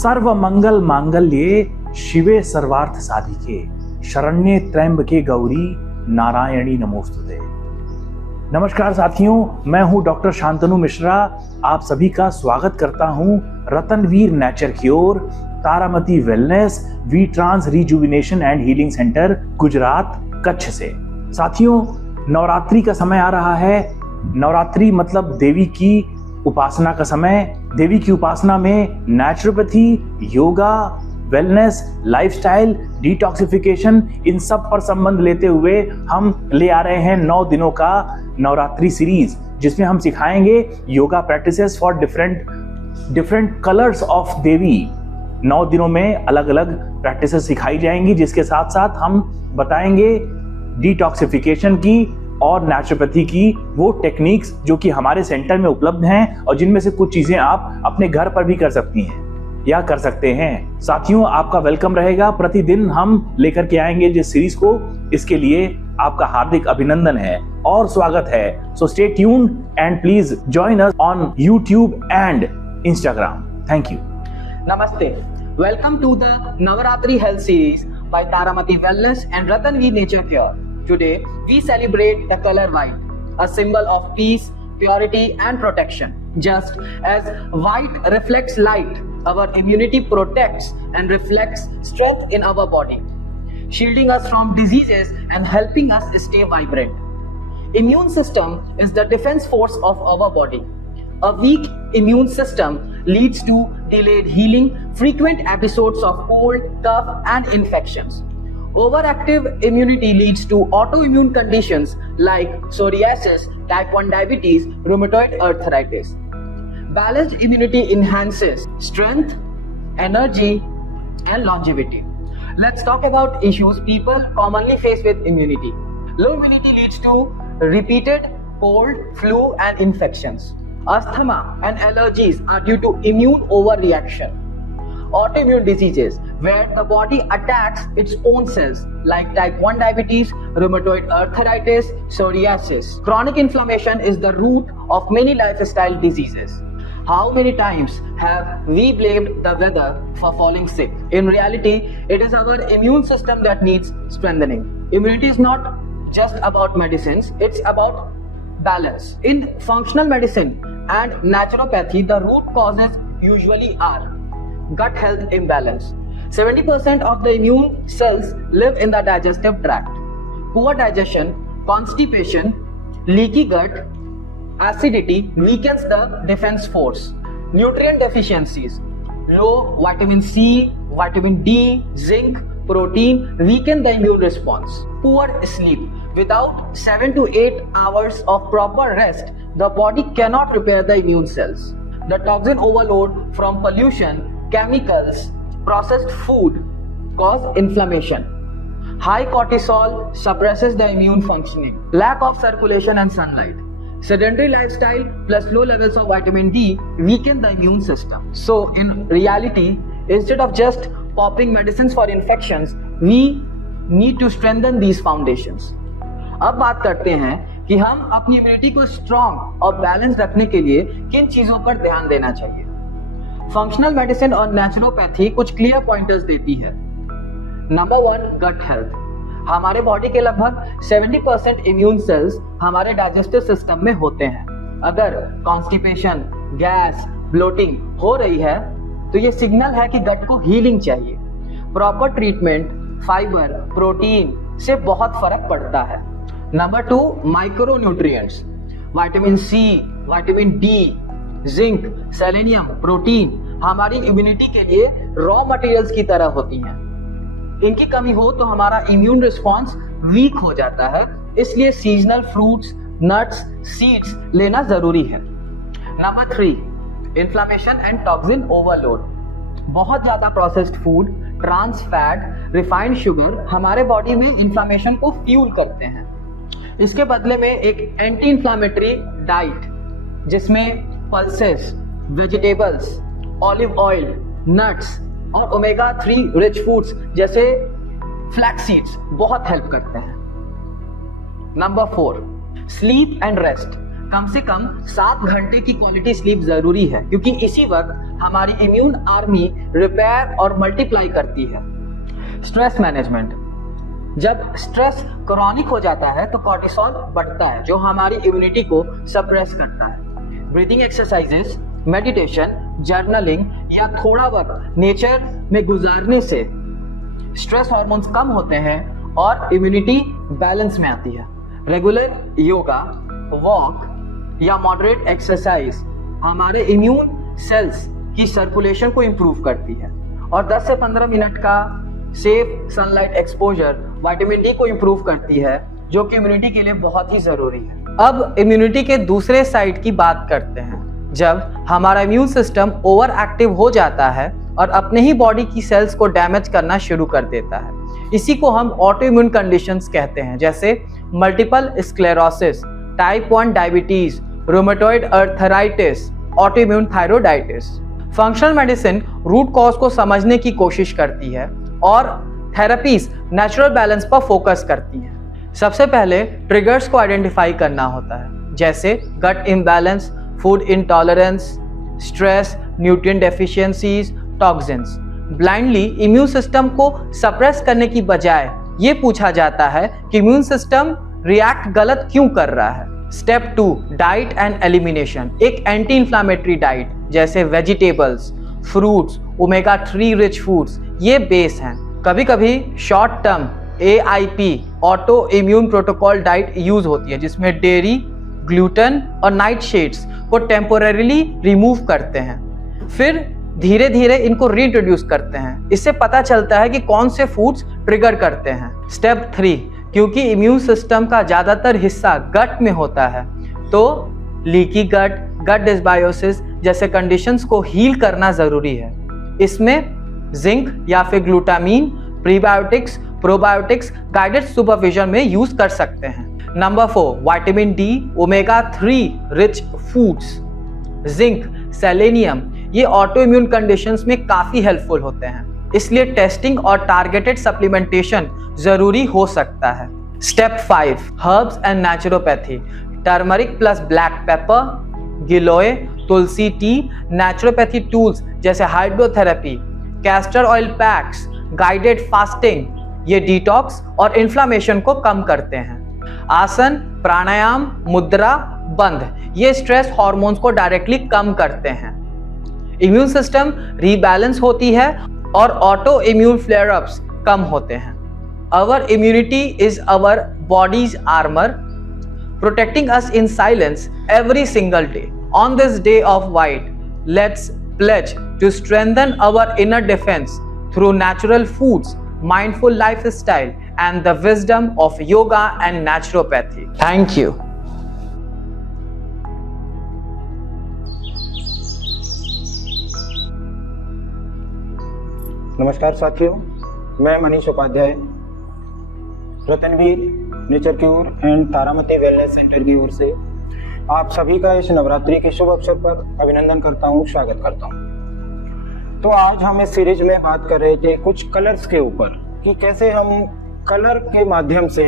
सर्व मंगल मांगल्ये शिवे सर्वार्थ साधिके शरण्ये त्र्यंबके गौरी नारायणी नमोस्तुते। नमस्कार साथियों, मैं हूं डॉक्टर शांतनु मिश्रा। आप सभी का स्वागत करता हूं Ratanveer nature cure, Taramati wellness, वी trans rejuvenation and healing centre, Gujarat, Kutch से। साथियों, नवरात्रि का समय आ रहा है। नवरात्रि मतलब देवी की उपासना का समय। देवी की उपासना में naturopathy, yoga, wellness, lifestyle, detoxification, इन सब पर संबंध लेते हुए हम ले आ रहे हैं 9 दिनों का नवरात्रि सीरीज, जिसमें हम सिखाएंगे yoga practices for different colours of Devi. 9 दिनों में अलग अलग प्रैक्टिसेस सिखाई जाएंगी, जिसके साथ साथ हम बताएंगे डिटॉक्सिफिकेशन की और नेचुरोपैथी की वो टेक्निक्स जो कि हमारे सेंटर में उपलब्ध हैं और जिनमें से कुछ चीजें आप अपने घर पर भी कर सकती हैं या कर सकते हैं। साथियों, आपका वेलकम रहेगा। प्रतिदिन हम लेकर के आएंगे जिस सीरीज को, इसके लिए आपका हार्दिक अभिनंदन है और स्वागत है। So stay tuned and please join us on YouTube and Instagram. Thank you. Namaste. Welcome to the Navaratri Health Series by Taramati Wellness and Ratanveer Nature Cure. Today, we celebrate the color white, a symbol of peace, purity and protection. Just as white reflects light, our immunity protects and reflects strength in our body, shielding us from diseases and helping us stay vibrant. Immune system is the defense force of our body. A weak immune system leads to delayed healing, frequent episodes of cold, cough, and infections. Overactive immunity leads to autoimmune conditions like psoriasis, type 1 diabetes, rheumatoid arthritis. Balanced immunity enhances strength, energy, and longevity. Let's talk about issues people commonly face with immunity. Low immunity leads to repeated cold, flu, and infections. Asthma and allergies are due to immune overreaction. Autoimmune diseases, where the body attacks its own cells, like type 1 diabetes, rheumatoid arthritis, psoriasis. Chronic inflammation is the root of many lifestyle diseases. How many times have we blamed the weather for falling sick? In reality, it is our immune system that needs strengthening. Immunity is not just about medicines, it's about balance. In functional medicine and naturopathy, the root causes usually are gut health imbalance. 70% of the immune cells live in the digestive tract. Poor digestion, constipation, leaky gut, acidity weakens the defense force. Nutrient deficiencies, low vitamin C, vitamin D, zinc, protein weaken the immune response. Poor sleep. Without 7 to 8 hours of proper rest, the body cannot repair the immune cells. The toxin overload from pollution, chemicals, processed food cause inflammation. High cortisol suppresses the immune functioning. Lack of circulation and sunlight. Sedentary lifestyle plus low levels of vitamin D weaken the immune system. So in reality, instead of just popping medicines for infections, we need to strengthen these foundations. अब बात करते हैं कि हम अपनी immunity को strong और balance रखने के लिए किन चीजों पर ध्यान देना चाहिए। फंक्शनल मेडिसिन और नेचुरोपैथी कुछ क्लियर पॉइंटर्स देती है। Number 1, gut health. हमारे बॉडी के लगभग 70% इम्यून सेल्स हमारे डाइजेस्टिव सिस्टम में होते हैं। अगर कॉन्स्टिपेशन, गैस, ब्लोटिंग हो रही है तो ये सिग्नल है कि गट को हीलिंग चाहिए। प्रॉपर ट्रीटमेंट, फाइबर, प्रोटीन से बहुत फर्क पड़ता है। Number 2, micro nutrients. Vitamin C, vitamin D, zinc, selenium, protein हमारी इम्यूनिटी के लिए रॉ मटेरियल्स की तरह होती हैं। इनकी कमी हो तो हमारा इम्यून रिस्पॉन्स वीक हो जाता है, इसलिए सीजनल फ्रूट्स, नट्स, सीड्स लेना जरूरी है। Number 3, inflammation and toxin overload. बहुत ज्यादा processed food, trans fat, refined sugar हमारे बॉडी में इन्फ्लेमेशन को फ्यूल करते हैं। इसके बदले में एक एंटी इन्फ्लेमेटरी डाइट जिसमें pulses, vegetables, olive oil, nuts और ओमेगा 3 रिच फूड्स जैसे फ्लैक्स सीड्स बहुत हेल्प करते हैं। Number 4, sleep and rest. कम से कम 7 घंटे की क्वालिटी स्लीप जरूरी है, क्योंकि इसी वक्त हमारी इम्यून आर्मी रिपेयर और मल्टीप्लाई करती है। स्ट्रेस मैनेजमेंट, जब स्ट्रेस क्रॉनिक हो जाता है तो कॉर्टिसोल बढ़ता है जो हमारी इम्यूनिटी को सप्रेस करता है। ब्रीदिंग एक्सरसाइजेस, मेडिटेशन, जर्नलिंग या थोड़ा वक्त नेचर में गुजारने से स्ट्रेस हार्मोन्स कम होते हैं और इम्यूनिटी बैलेंस में आती है। रेगुलर योगा, वॉक या मॉडरेट एक्सरसाइज हमारे इम्यून सेल्स की सर्कुलेशन को इंप्रूव करती है और 10 से 15 मिनट का safe sunlight exposure vitamin D को इंप्रूव करती है, जो कि इम्यूनिटी के लिए बहुत ही जरूरी है। अब इम्यूनिटी के दूसरे साइड की बात करते हैं। जब हमारा इम्यून सिस्टम ओवर एक्टिव हो जाता है और अपने ही बॉडी की सेल्स को डैमेज करना शुरू कर देता है, इसी को हम ऑटो इम्यून कंडीशंस कहते हैं, जैसे multiple sclerosis, type 1 diabetes, rheumatoid arthritis, auto immune thyroiditis. Functional medicine root cause को समझने की कोशिश करती है और थेरेपीज नेचुरल बैलेंस पर फोकस करती हैं। सबसे पहले ट्रिगर्स को आइडेंटिफाई करना होता है, जैसे gut imbalance, food intolerance, stress, nutrient deficiencies, toxins. Blindly immune system को सप्रेस करने की बजाय ये पूछा जाता है कि इम्यून सिस्टम रिएक्ट गलत क्यों कर रहा है। Step 2, diet and elimination. एक एंटी इंफ्लेमेटरी डाइट जैसे vegetables, fruits, omega 3 rich foods ये बेस हैं। कभी कभी short term AIP auto immune protocol diet use होती है, जिसमें डेयरी, ग्लूटेन और नाइट शेड्स को टेम्पोररीली रिमूव करते हैं, फिर धीरे धीरे इनको रीइंट्रोड्यूस करते हैं। इससे पता चलता है कि कौन से फूड्स ट्रिगर करते हैं। स्टेप 3, क्योंकि इम्यून सिस्टम का ज्यादातर हिस्सा गट में होता है, तो लीकी गट, गट डिसबायोसिस जैसे कंडीशंस को हील करना जरूरी है। इसमें जिंक या फिर glutamine, prebiotics, probiotics guided supervision में यूज कर सकते हैं। Number 4, vitamin D, omega 3 rich foods, zinc, selenium ये ऑटो इम्यून कंडीशंस में काफी हेल्पफुल होते हैं, इसलिए टेस्टिंग और टारगेटेड सप्लीमेंटेशन जरूरी हो सकता है। Step 5, herbs and naturopathy. Turmeric plus black pepper, गिलोय, तुलसी टी, नेचुरोपैथी टूल्स जैसे hydrotherapy, castor oil packs, guided fasting ये डिटॉक्स और इन्फ्लामेशन को कम करते हैं। आसन, प्राणायाम, मुद्रा, बंध ये स्ट्रेस हार्मोन्स को डायरेक्टली कम करते हैं। इम्यून सिस्टम रीबैलेंस होती है और ऑटो इम्यून फ्लेयर अप्स कम होते हैं। Our immunity is our body's armor, protecting us in silence every single day. On this day of white, let's pledge to strengthen our inner defense through natural foods, mindful lifestyle, and the wisdom of yoga and naturopathy. Thank you. नमस्कार साथियों, मैं Manish Upadhyay Ratanveer nature cure and Taramati wellness centre की ओर से आप सभी का इस नवरात्रि के शुभ अवसर पर अभिनंदन करता हूँ, स्वागत करता हूँ। तो आज हम इस सीरीज में बात कर रहे थे कुछ कलर्स के ऊपर कि कैसे हम कलर के माध्यम से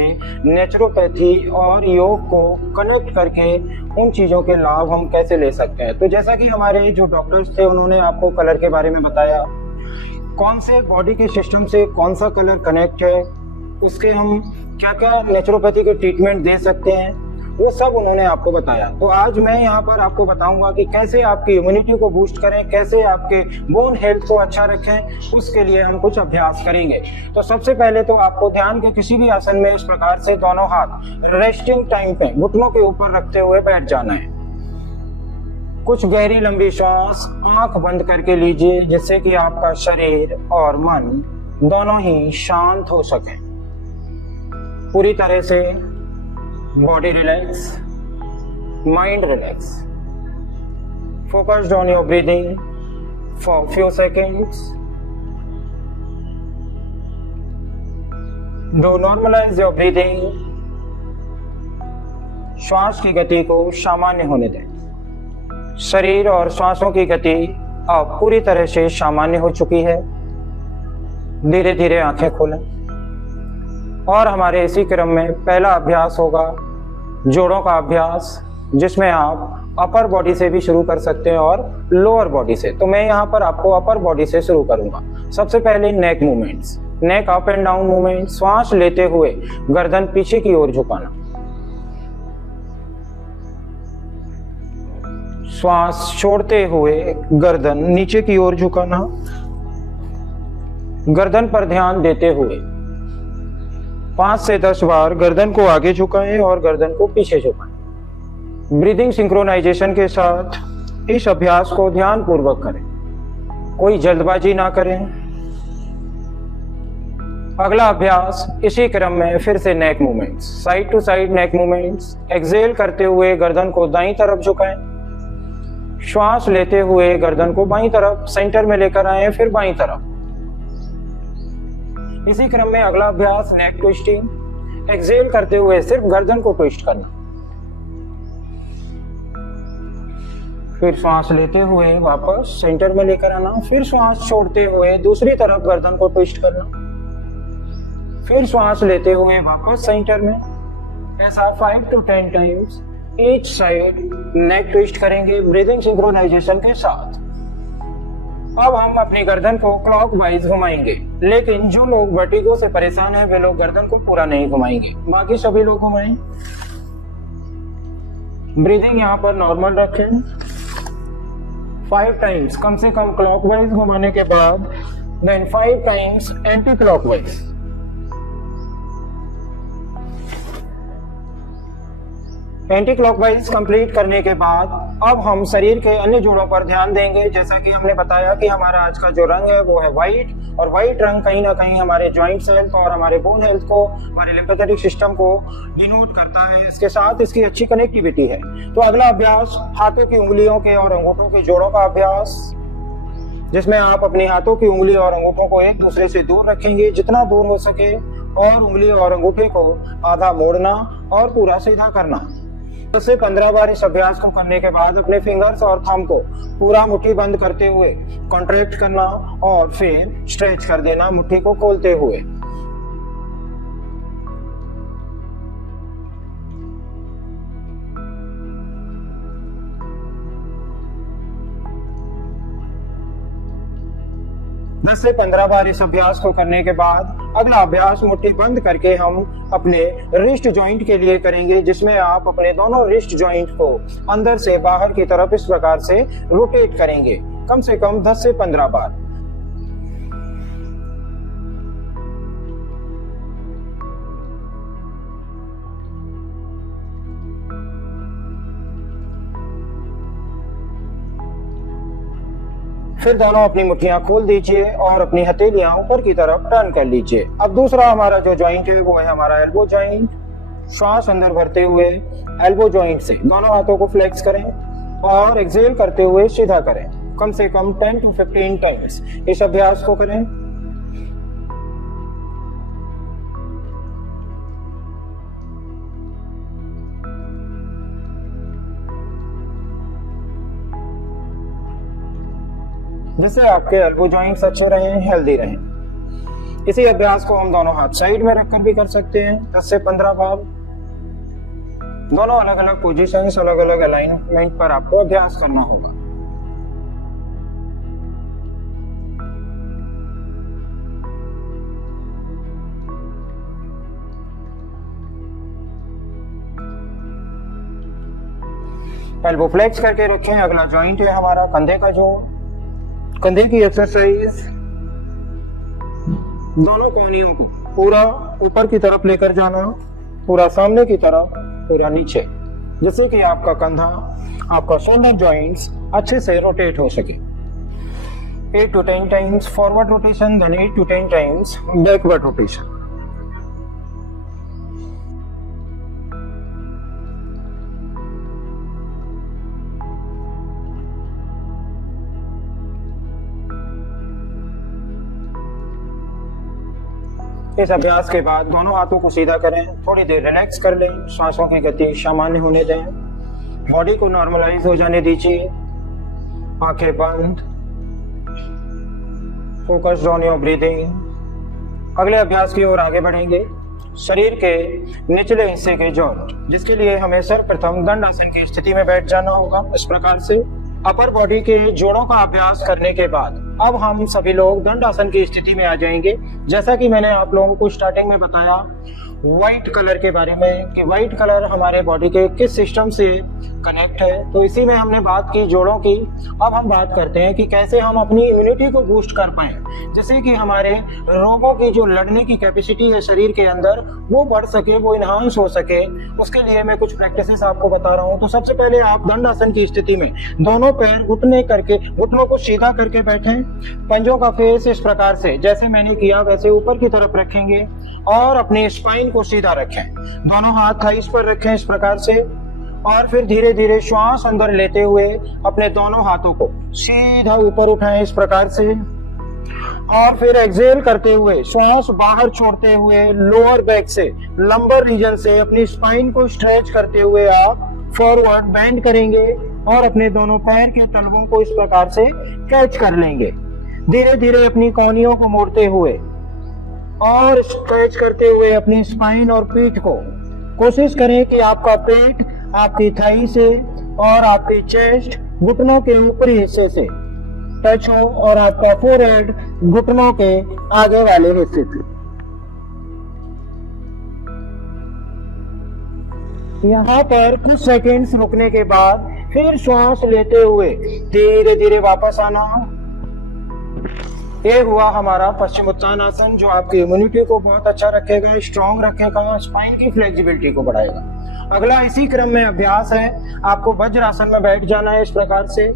नेचुरोपैथी और योग को कनेक्ट करके उन चीज़ों के लाभ हम कैसे ले सकते हैं। तो जैसा कि हमारे जो डॉक्टर्स थे उन्होंने आपको कलर के बारे में बताया, कौन से बॉडी के सिस्टम से कौन सा कलर कनेक्ट है, उसके हम क्या क्या नेचुरोपैथी के ट्रीटमेंट दे सकते हैं, वो सब उन्होंने आपको बताया। तो आज मैं यहाँ पर आपको बताऊंगा कि कैसे आपकी इम्यूनिटी को बूस्ट करें, कैसे आपके बोन हेल्थ को अच्छा रखें, उसके लिए हम कुछ अभ्यास करेंगे। तो सबसे पहले तो आपको ध्यान के किसी भी आसन में इस प्रकार से दोनों हाथ रेस्टिंग टाइम पे घुटनों के ऊपर रखते हुए बैठ जाना है। कुछ गहरी लंबी सांस आंख बंद करके लीजिए, जिससे कि आपका शरीर और मन दोनों ही शांत हो सके। पूरी तरह से body relax, mind relax. Focused on your breathing for few seconds. Do normalize your breathing. श्वास की गति को सामान्य होने दें। शरीर और श्वासों की गति अब पूरी तरह से सामान्य हो चुकी है। धीरे धीरे आंखें खोलें और हमारे इसी क्रम में पहला अभ्यास होगा जोड़ों का अभ्यास, जिसमें आप अपर बॉडी से भी शुरू कर सकते हैं और लोअर बॉडी से। तो मैं यहाँ पर आपको अपर बॉडी से शुरू करूंगा। सबसे पहले neck movements, neck up and down movement. श्वास लेते हुए गर्दन पीछे की ओर झुकाना, श्वास छोड़ते हुए गर्दन नीचे की ओर झुकाना, गर्दन पर ध्यान देते हुए 5 से 10 बार गर्दन को आगे झुकाएं और गर्दन को पीछे झुकाएं। ब्रीदिंग सिंक्रोनाइजेशन के साथ इस अभ्यास को ध्यान पूर्वक करें, कोई जल्दबाजी ना करें। अगला अभ्यास इसी क्रम में फिर से neck movements, side to side neck movements. Exhale करते हुए गर्दन को दाईं तरफ झुकाएं, श्वास लेते हुए गर्दन को बाईं तरफ सेंटर में लेकर आए, फिर बाईं तरफ। इसी क्रम में अगला अभ्यास नेक ट्विस्टिंग। एक्सहेल करते हुए सिर्फ गर्दन को ट्विस्ट करना, फिर श्वास लेते हुए वापस सेंटर में लेकर आना, फिर श्वास छोड़ते हुए दूसरी तरफ गर्दन को ट्विस्ट करना, फिर श्वास लेते हुए वापस सेंटर में। ऐसा 5 to 10 times each side neck twist करेंगे ब्रीदिंग सिंक्रोनाइजेशन के साथ। अब हम अपनी गर्दन को क्लॉकवाइज घुमाएंगे, लेकिन जो लोग वर्टिगो से परेशान हैं वे लोग गर्दन को पूरा नहीं घुमाएंगे, बाकी सभी लोग घुमाएं। ब्रीदिंग यहाँ पर नॉर्मल रखें। 5 टाइम्स कम से कम क्लॉकवाइज घुमाने के बाद then 5 times anti clockwise. Anti clockwise complete करने के बाद अब हम शरीर के अन्य जोड़ों पर ध्यान देंगे। जैसा कि हमने बताया कि हमारा आज का जो रंग है वो है व्हाइट, और व्हाइट रंग कहीं ना कहीं हमारे जॉइंट्स हेल्थ और हमारे बोन हेल्थ को, हमारे लिम्फेटिक सिस्टम को डिनोट करता है। इसके साथ इसकी अच्छी कनेक्टिविटी है। तो अगला अभ्यास हाथों की उंगलियों के और अंगूठों के जोड़ों का अभ्यास, जिसमें आप अपने हाथों की उंगली और अंगूठों को एक दूसरे से दूर रखेंगे जितना दूर हो सके, और उंगली और अंगूठे को आधा मोड़ना और पूरा सीधा करना। 10 से 15 बार इस अभ्यास को करने के बाद अपने फिंगर्स और थंब को पूरा मुट्ठी बंद करते हुए कॉन्ट्रैक्ट करना और फिर स्ट्रेच कर देना मुट्ठी को खोलते हुए। दस से 15 बार इस अभ्यास को करने के बाद अगला अभ्यास मुट्ठी बंद करके हम अपने रिस्ट जॉइंट के लिए करेंगे, जिसमें आप अपने दोनों रिस्ट जॉइंट को अंदर से बाहर की तरफ इस प्रकार से रोटेट करेंगे, कम से कम 10 से 15 बार। फिर दोनों अपनी मुट्ठियां खोल दीजिए और अपनी हथेलियां ऊपर की तरफ टर्न कर लीजिए। अब दूसरा हमारा जो जॉइंट है वो है हमारा एल्बो जॉइंट। श्वास अंदर भरते हुए एल्बो जॉइंट से दोनों हाथों को फ्लेक्स करें और एक्सहेल करते हुए सीधा करें। कम से कम 10 to 15 टाइम्स इस अभ्यास को करें। जिससे आपके एल्बो जॉइंट्स अच्छे रहें, हेल्दी रहें। इसी अभ्यास को हम दोनों हाथ साइड में रखकर भी कर सकते हैं 10 से 15 बार। दोनों अलग अलग पोजीशंस, अलग अलग अलाइनमेंट पर आपको अभ्यास करना होगा। एल्बो फ्लेक्स करके रखें। अगला जॉइंट है हमारा कंधे का जोड़। कंधे की एक्सरसाइज, दोनों कोहनियों को पूरा ऊपर की तरफ लेकर जाना, पूरा सामने की तरफ, पूरा नीचे, जिससे कि आपका कंधा, आपका शोल्डर जॉइंट्स अच्छे से रोटेट हो सके। 8 to 10 times forward rotation, then 8 to 10 times backward rotation. इस अभ्यास के बाद दोनों हाथों को सीधा करें, थोड़ी देर रिलैक्स कर लें, सांसों की गति सामान्य होने दें, बॉडी को नॉर्मलाइज हो जाने दीजिए। आंखें बंद, फोकस ऑन योर ब्रीदिंग। अगले अभ्यास की ओर आगे बढ़ेंगे। शरीर के निचले हिस्से के जॉइंट, जिसके लिए हमें सर्वप्रथम दंड आसन की स्थिति में बैठ जाना होगा इस प्रकार से। अपर बॉडी के जोड़ों का अभ्यास करने के बाद अब हम सभी लोग दंड आसन की स्थिति में आ जाएंगे। जैसा कि मैंने आप लोगों को स्टार्टिंग में बताया व्हाइट कलर के बारे में कि व्हाइट कलर हमारे बॉडी के किस सिस्टम से कनेक्ट है, तो इसी में हमने बात की जोड़ों की। अब हम बात करते हैं कि कैसे हम अपनी इम्यूनिटी को बूस्ट कर पाए, जैसे कि हमारे रोगों की जो लड़ने की कैपेसिटी है शरीर के अंदर वो बढ़ सके, वो इन्हांस हो सके। उसके लिए मैं कुछ प्रैक्टिसेस आपको बता रहा हूँ। तो सबसे पहले आप दंड आसन की स्थिति में दोनों पैर घुटने करके घुटनों को सीधा करके बैठें। पंजों का फेस इस प्रकार से जैसे मैंने किया वैसे ऊपर की तरफ रखेंगे और अपने स्पाइन को सीधा रखें। दोनों हाथ थाइस पर रखें इस प्रकार से, और फिर धीरे धीरे श्वास अंदर लेते हुए अपने दोनों हाथों को सीधा ऊपर उठाएं इस प्रकार से, और फिर एक्सहेल करते हुए श्वास बाहर छोड़ते हुए लोअर बैक से लंबर रीजन से अपनी स्पाइन को स्ट्रेच करते हुए आप फॉरवर्ड बेंड करेंगे और अपने दोनों पैर के तलवों को इस प्रकार से कैच कर लेंगे। धीरे धीरे अपनी कोहनियों को मोड़ते हुए और स्ट्रेच करते हुए अपनी स्पाइन और पीठ को कोशिश करें कि आपका पेट आपकी थाई से और आपकी चेस्ट घुटनों के ऊपरी हिस्से से टच हो और आपका फोरहेड घुटनों के आगे वाले हिस्से से। यहाँ पर कुछ सेकंड्स रुकने के बाद फिर श्वास लेते हुए धीरे धीरे वापस आना। ये हुआ हमारा पश्चिमोत्तानासन, जो आपकी इम्यूनिटी को बहुत अच्छा रखेगा, स्ट्रॉन्ग रखेगा, स्पाइन की फ्लेक्सिबिलिटी को बढ़ाएगा। अगला इसी क्रम में अभ्यास है, आपको वज्रासन में बैठ जाना है इस प्रकार से।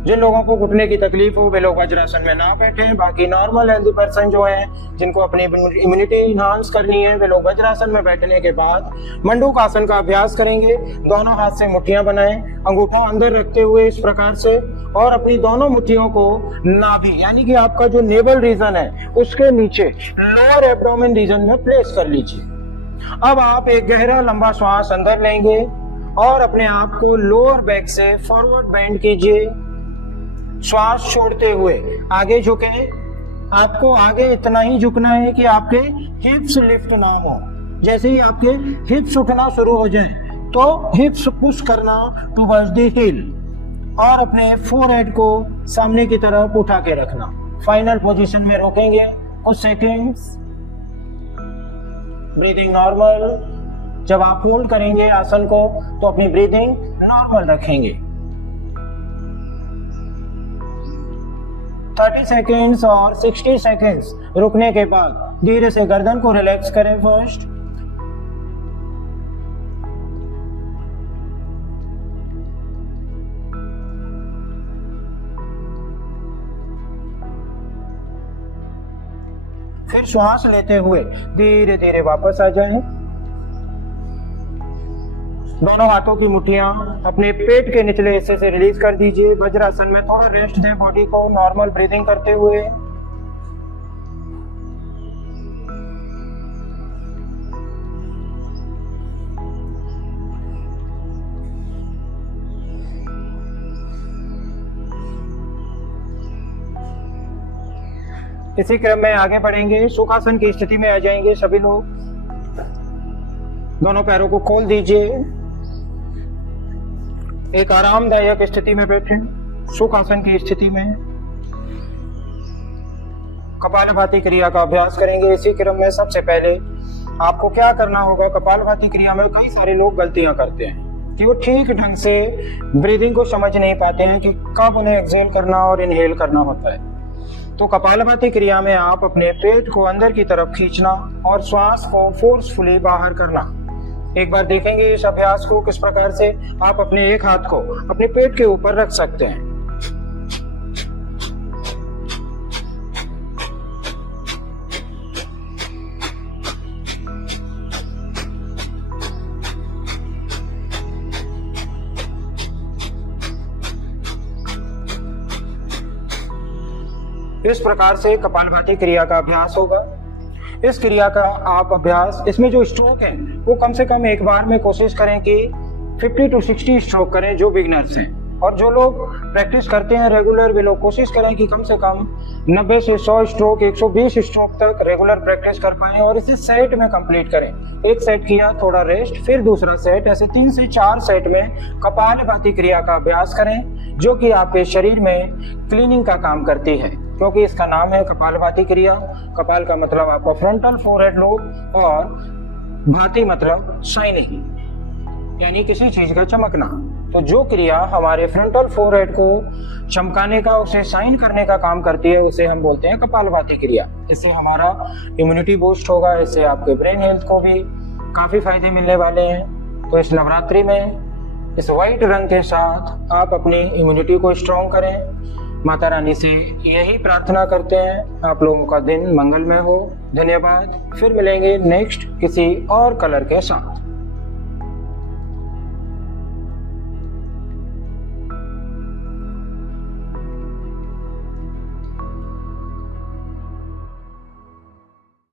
जिन लोगों को घुटने की तकलीफ हो वे लोग वज्रासन में ना बैठे, बाकी नॉर्मल हेल्दी पर्सन जो है जिनको अपनी इम्यूनिटी इन्हांस करनी है वे लोग वज्रासन में बैठने के बाद मंडूक आसन का अभ्यास करेंगे। दोनों हाथ से मुट्ठियां बनाएं, अंगूठा अंदर रखते हुए इस प्रकार से, और अपनी दोनों मुट्ठियों को नाभि यानी कि आपका जो नेवल रीजन है उसके नीचे लोअर एब्डोमेन रीजन में प्लेस कर लीजिए। अब आप एक गहरा लंबा श्वास अंदर लेंगे और अपने आप को लोअर बैक से फॉरवर्ड बेंड कीजिए। श्वास छोड़ते हुए आगे झुके। आपको आगे इतना ही झुकना है कि आपके हिप्स लिफ्ट ना हो। जैसे ही आपके हिप्स उठना शुरू हो जाए तो हिप्स पुश करना टुवर्ड्स द हिल और अपने फोरहेड को सामने की तरफ उठा के रखना। फाइनल पोजीशन में रोकेंगे कुछ सेकेंड्स। Breathing normal. जब आप होल्ड करेंगे आसन को तो अपनी ब्रीदिंग नॉर्मल रखेंगे। 30 सेकेंड्स और 60 सेकेंड्स रुकने के बाद धीरे से गर्दन को रिलैक्स करें फर्स्ट। फिर श्वास लेते हुए धीरे धीरे वापस आ जाएं। दोनों हाथों की मुट्ठियां अपने पेट के निचले हिस्से से रिलीज कर दीजिए। वज्रासन में थोड़ा रेस्ट दें बॉडी को, नॉर्मल ब्रीदिंग करते हुए। इसी क्रम में आगे बढ़ेंगे। सुखासन की स्थिति में आ जाएंगे सभी लोग। दोनों पैरों को खोल दीजिए। एक आरामदायक स्थिति में बैठें सुखासन की स्थिति में। कपालभाति क्रिया का अभ्यास करेंगे इसी क्रम में। सबसे पहले आपको क्या करना होगा, कपालभाति क्रिया में कई सारे लोग गलतियां करते हैं कि वो ठीक ढंग से ब्रीदिंग को समझ नहीं पाते हैं कि कब उन्हें एक्सहेल करना और इनहेल करना होता है। तो कपालभाति क्रिया में आप अपने पेट को अंदर की तरफ खींचना और श्वास को फोर्सफुली बाहर करना। एक बार देखेंगे इस अभ्यास को किस प्रकार से आप अपने एक हाथ को अपने पेट के ऊपर रख सकते हैं। इस प्रकार से कपालभाति क्रिया का अभ्यास होगा। इस क्रिया का आप अभ्यास, इसमें जो स्ट्रोक है वो कम से कम एक बार में कोशिश करें कि 50 to 60 स्ट्रोक करें जो बिगिनर्स हैं। और जो लोग प्रैक्टिस करते हैं रेगुलर, वे लोग कोशिश करें कि कम से कम 90 से 100 स्ट्रोक, 120 स्ट्रोक तक रेगुलर प्रैक्टिस कर पाएं और इसे सेट में कंप्लीट करें। एक सेट किया, थोड़ा रेस्ट, फिर दूसरा सेट, ऐसे 3 से 4 सेट में कपालभाति क्रिया का अभ्यास करें, जो कि आपके शरीर में क्लीनिंग का काम करती है, क्योंकि इसका नाम है कपालभाति क्रिया। कपाल का मतलब आपका फ्रंटल फोरहेड लोब और भाति मतलब शाइनिंग, यानी किसी चीज का चमकना। तो जो क्रिया हमारे फ्रंटल फोरहेड को चमकाने का, उसे शाइन करने का काम करती है, उसे हम बोलते हैं कपालभाति क्रिया। इससे हमारा इम्यूनिटी बूस्ट होगा, इससे आपके ब्रेन हेल्थ को भी काफी फायदे मिलने वाले हैं। तो इस नवरात्रि में इस व्हाइट रंग के साथ आप अपनी इम्यूनिटी को स्ट्रॉन्ग करें। माता रानी से यही प्रार्थना करते हैं। आप लोगों का दिन मंगलमय हो। धन्यवाद। फिर मिलेंगे नेक्स्ट किसी और कलर के साथ।